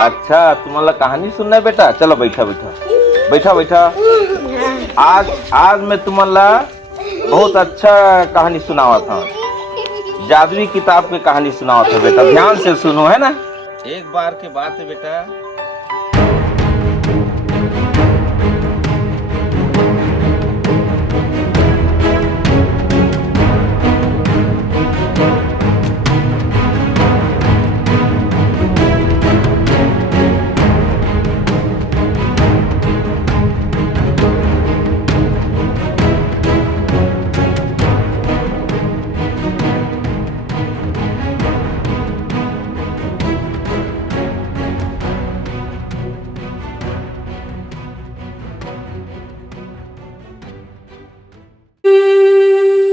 अच्छा, तुम्हाला कहानी सुनना है बेटा? चलो बैठा बैठा बैठा बैठा। आज मैं तुम्हाला बहुत अच्छा कहानी सुनावा था। जादुई किताब की कहानी सुनावा था बेटा, ध्यान से सुनो, है ना। एक बार की बात है बेटा।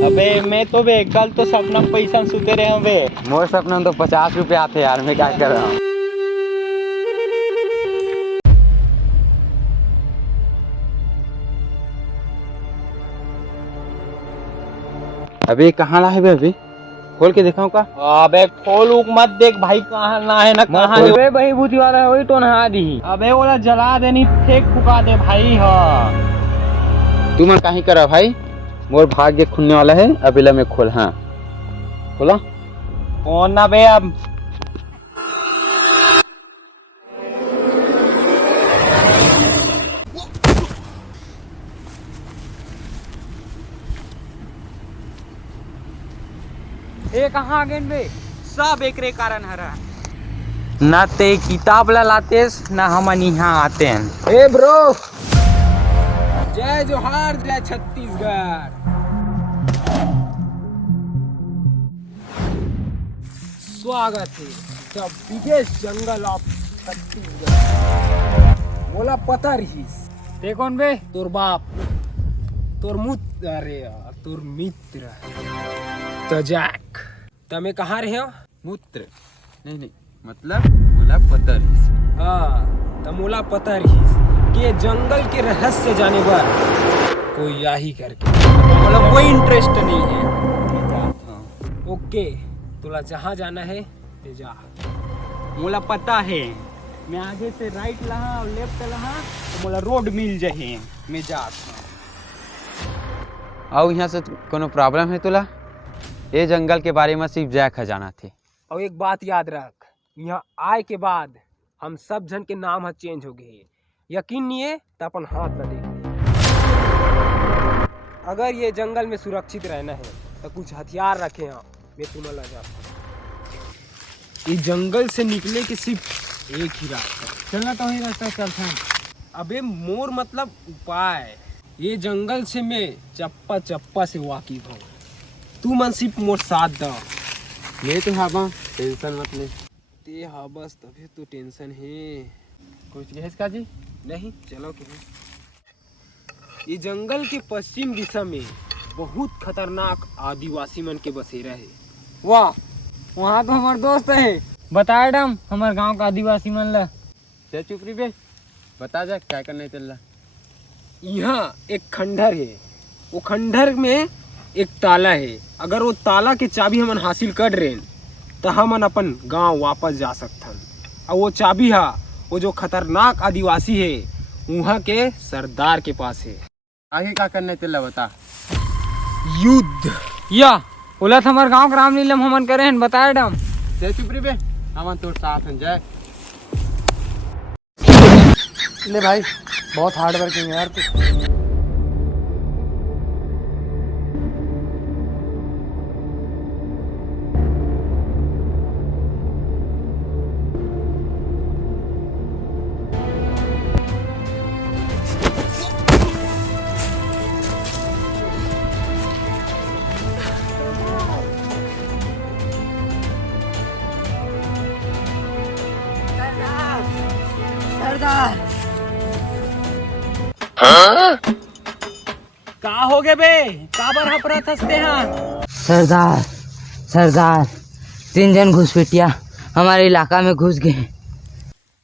अबे मैं तो बे कल तो सपना में पैसा सुते रहे हैं बे। मोर सपना में तो 50 रुपये आते यार, मैं क्या कर रहा हूँ। अबे कहाँ ला है बे? अभी खोल के दिखाऊं का? अबे खोल उक मत देख भाई, कहाँ ना है ना कहाँ है। अबे भाई भूती वाला है वही तो नहा दी। अबे बोला जला देनी, फेंक फुका दे भाई। हाँ तू मन कहीं करा भाई, मोर भाग्य खुलने वाला है। अभी ला मैं खोल, हाँ खोला। कौन ना बे अब। ए कहाँ गए बे? सब एकरे कारण हरा ना ते किताब ला लातेस ना हमन यहाँ आते हैं। ए ब्रो, जय जोहार, जय छत्तीसगढ़। स्वागत है the biggest jungle of Chhattisgarh. बोला पता रहीस ते कौन बे? तोर बाप, तोर मुत, अरे यार तोर मित्र तजाक। तमे कहाँ रहे हो? मूत्र नहीं नहीं, मतलब मोला पता रहीस। हाँ तो मोला पता रहीस कि ये जंगल के रहस्य जाने पर कोई यही करके मतलब कोई इंटरेस्ट नहीं है। ओके, तुला जहाँ जाना है ते जा। मोला पता है, मैं आगे से राइट लहा और लेफ्ट लहा तो मोला रोड मिल जाए, मैं जा। और यहाँ से कोनो प्रॉब्लम है तुला? ये जंगल के बारे में सिर्फ जय खजाना थे। और एक बात याद रख, यहाँ आए के बाद हम सब जन के नाम है चेंज हो गए। यकीन नहीं है तो अपन हाथ में देख ले। अगर ये जंगल में सुरक्षित रहना है तो कुछ हथियार रखे हैं। मैं तुम्हें लगा ये जंगल से निकले के सिर्फ एक ही रास्ता, चलना तो वही रास्ता चलते हैं। अबे मोर मतलब उपाय। ये जंगल से मैं चप्पा चप्पा से वाकिफ हूँ। तू मन सिर्फ मोर साथ दो। मैं तो हाँ बा, टेंशन मत ले। ते हाँ बस तभी तो टेंशन है। कुछ कहे का जी? नहीं चलो कहीं। ये जंगल के पश्चिम दिशा में बहुत खतरनाक आदिवासी मन के बसेरा है। वाह, वहाँ तो हमारे दोस्त है। बताए डम हमारे गांव का आदिवासी मन ला। चल चुप रही बे, बता जा क्या करने चल रहा। यहाँ एक खंडर है, वो खंडर में एक ताला है। अगर वो ताला के चाबी हमन हासिल कर रहे तो हमन अपन गांव वापस जा सकथन। और वो चाबी है वो जो खतरनाक आदिवासी है वहाँ के सरदार के पास है। आगे क्या करने चल रहा बता। युद्ध या बोला था हमारे गांव का रामलीला हमन करे हैं, बताए डम। चल चुप रही बे, हम तो साथ हैं। जय ले भाई, बहुत हार्ड वर्किंग है यार तू। का हो गए बे, काबर हपरत हंसते हैं? सरदार, सरदार, 3 जन घुसपैठिया हमारे इलाका में घुस गए।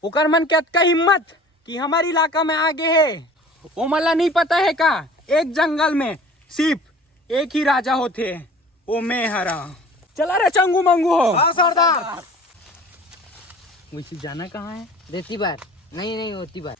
ओकर मन के अतका हिम्मत कि हमारे इलाका में आ गए है। ओ मला नहीं पता है का, एक जंगल में सिर्फ एक ही राजा होते, वो मैं हरा। चला रे चंगू मंगू हो। हाँ सरदार। वैसे जाना कहाँ है? देती बार नहीं नहीं होती बार।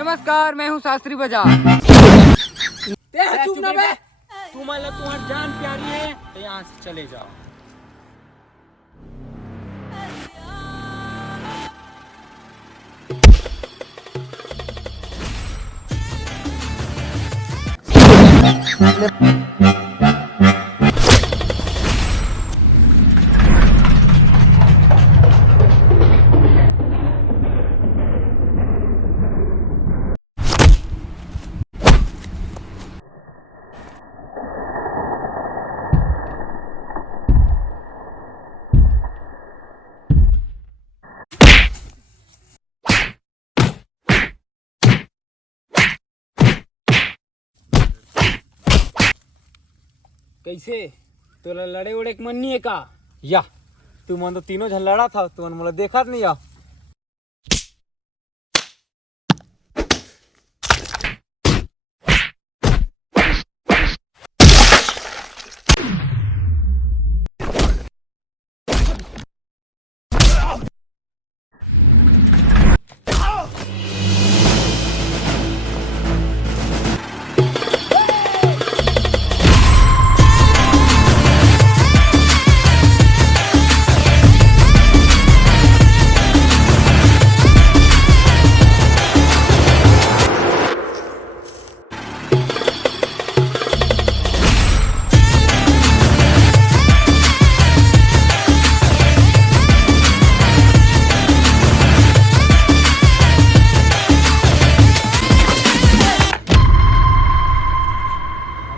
नमस्कार, मैं हूँ शास्त्री बाजार। चुप ना बे। तुम्हारा तुम्हारी जान प्यारी है तो यहाँ से चले जाओ। कैसे तोला लड़े उड़े के मन नहीं है का? या तू मन तो तीनों जन लड़ा था, तू मन मोला देखा नहीं आ।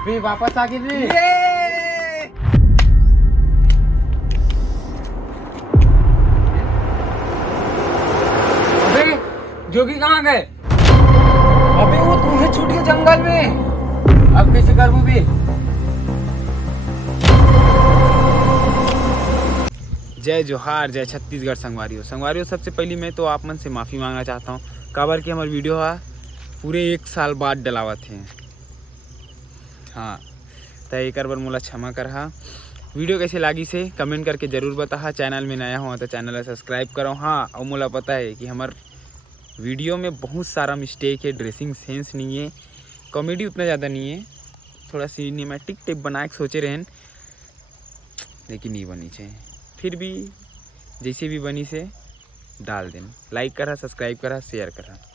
अभी वापस आ गई। अबे जोगी कहाँ गए? अबे वो तुम्हें छूट के जंगल में। अब कैसे करूँ भी? जय जोहार, जय छत्तीसगढ़ संगवारियों। सबसे पहले मैं तो आप मन से माफ़ी मांगना चाहता हूँ। काबर कि हमारी वीडियो पूरे 1 साल बाद डलावत हैं। हाँ तो एक बार मोला क्षमा कर। हाँ वीडियो कैसे लगी से कमेंट करके ज़रूर बता। चैनल में नया हो तो चैनल सब्सक्राइब करो। हाँ और मोला पता है कि हमार वीडियो में बहुत सारा मिस्टेक है, ड्रेसिंग सेंस नहीं है, कॉमेडी उतना ज़्यादा नहीं है, थोड़ा सिनेमैटिक टाइप बना के सोचे रहें लेकिन नहीं बनी चाहिए। फिर भी जैसे भी बनी से डाल दें। लाइक करा, सब्सक्राइब करा, शेयर करा।